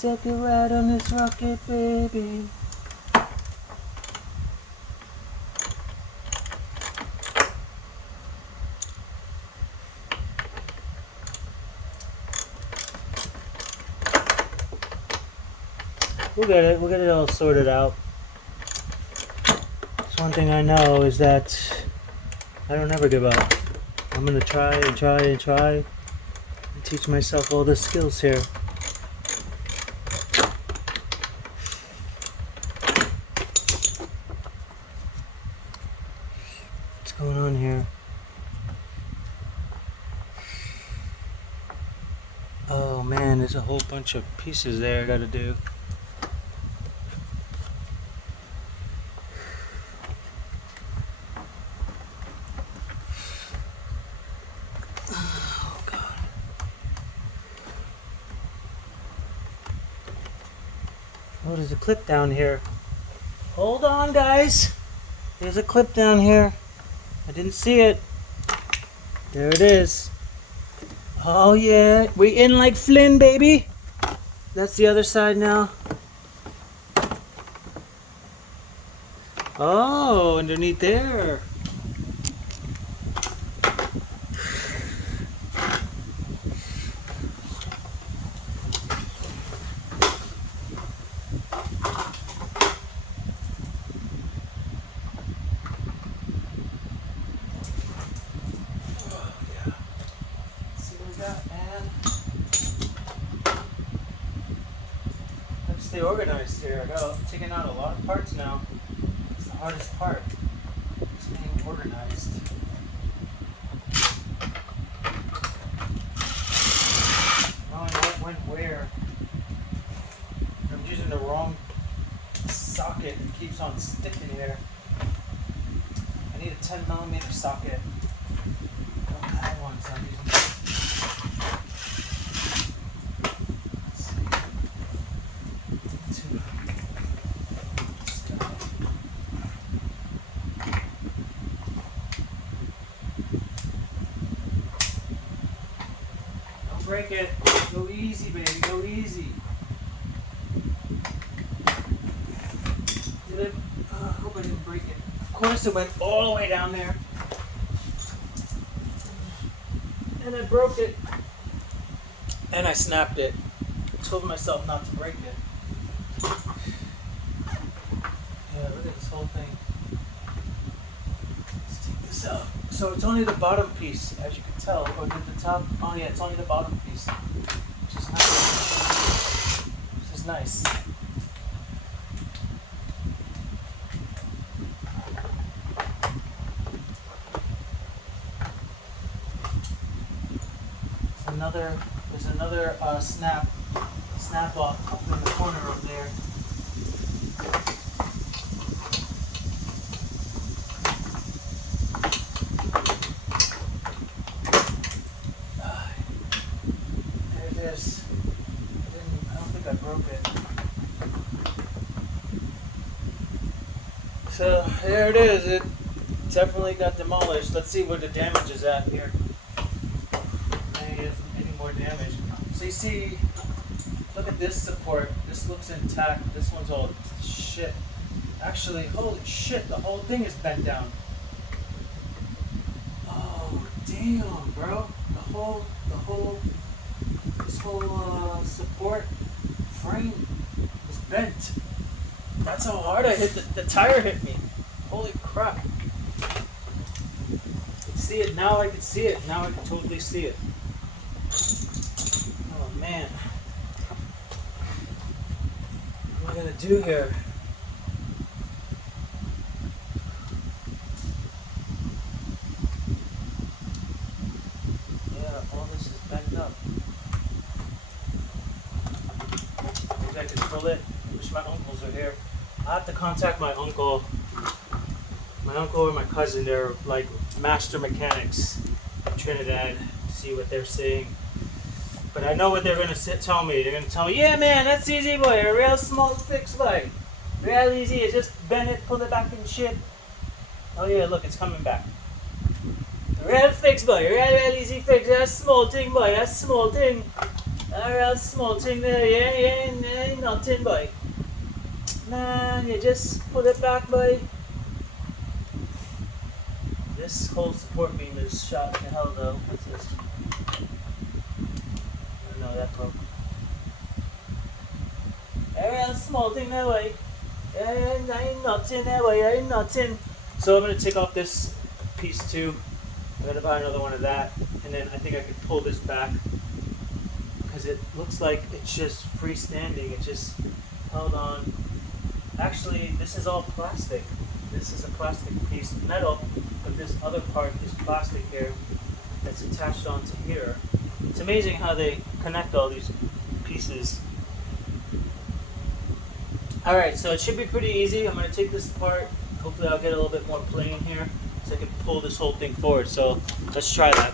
Take a ride on this rocket, baby. We'll get it. We'll get it all sorted out. It's one thing I know is that I don't ever give up. I'm gonna try and try and try and teach myself all the skills here. What's going on here? Oh man, there's a whole bunch of pieces there I gotta do. Oh god. Oh, there's a clip down here. Hold on, guys. There's a clip down here. I didn't see it. There it is. Oh yeah, we in like Flynn, baby. That's the other side now. Oh, underneath there. Stay organized here. I'm taking out a lot of parts now. It's the hardest part. Staying organized. Knowing what went where. I'm using the wrong socket. It keeps on sticking here. I need a 10mm socket. I don't have one, so I'm using break it. Go easy, baby. Go easy. Did it? I hope I didn't break it. Of course it went all the way down there. And I broke it. And I snapped it. I told myself not to break it. Yeah, look at this whole thing. Let's take this out. So it's only the bottom piece, as you can tell. Or did the top? Oh yeah, it's only the bottom piece, which is nice. Which is nice. There's another snap off up in the corner over there. I broke it. So there it is. It definitely got demolished. Let's see where the damage is at here. Any more damage. So you see, look at this support. This looks intact. This one's all shit. Actually, holy shit, the whole thing is bent down. Oh damn, bro. This whole support frame was bent. That's how hard I hit the tire hit me. Holy crap. I can see it now. I can see it. Now I can totally see it. Oh man. What am I gonna do here? Yeah, all this is bent up. Maybe I can pull it. I wish my uncles are here. I have to contact my uncle. My uncle or my cousin, they're like master mechanics in Trinidad. See what they're saying. But I know what they're going to tell me. They're going to tell me, yeah man, that's easy boy, a real small fix boy. Real easy, it's just bend it, pull it back and shit. Oh yeah, look, it's coming back. A real fix boy, real easy fix. That's small thing boy, that's small thing. Alright, small thing there, yeah, nothing, boy. Man, you just put it back, boy. This whole support beam is shot to hell, though. What's this? I don't know, that broke. Alright, small thing that way. Ain't nothing that way, ain't nothing. So I'm gonna take off this piece too. I'm gonna buy another one of that, and then I think I could pull this back because it looks like it's just freestanding. It just held on. Actually, this is all plastic. This is a plastic piece of metal, but this other part is plastic here that's attached onto here. It's amazing how they connect all these pieces. Alright, so it should be pretty easy. I'm going to take this apart. Hopefully I'll get a little bit more plane here so I can pull this whole thing forward. So let's try that.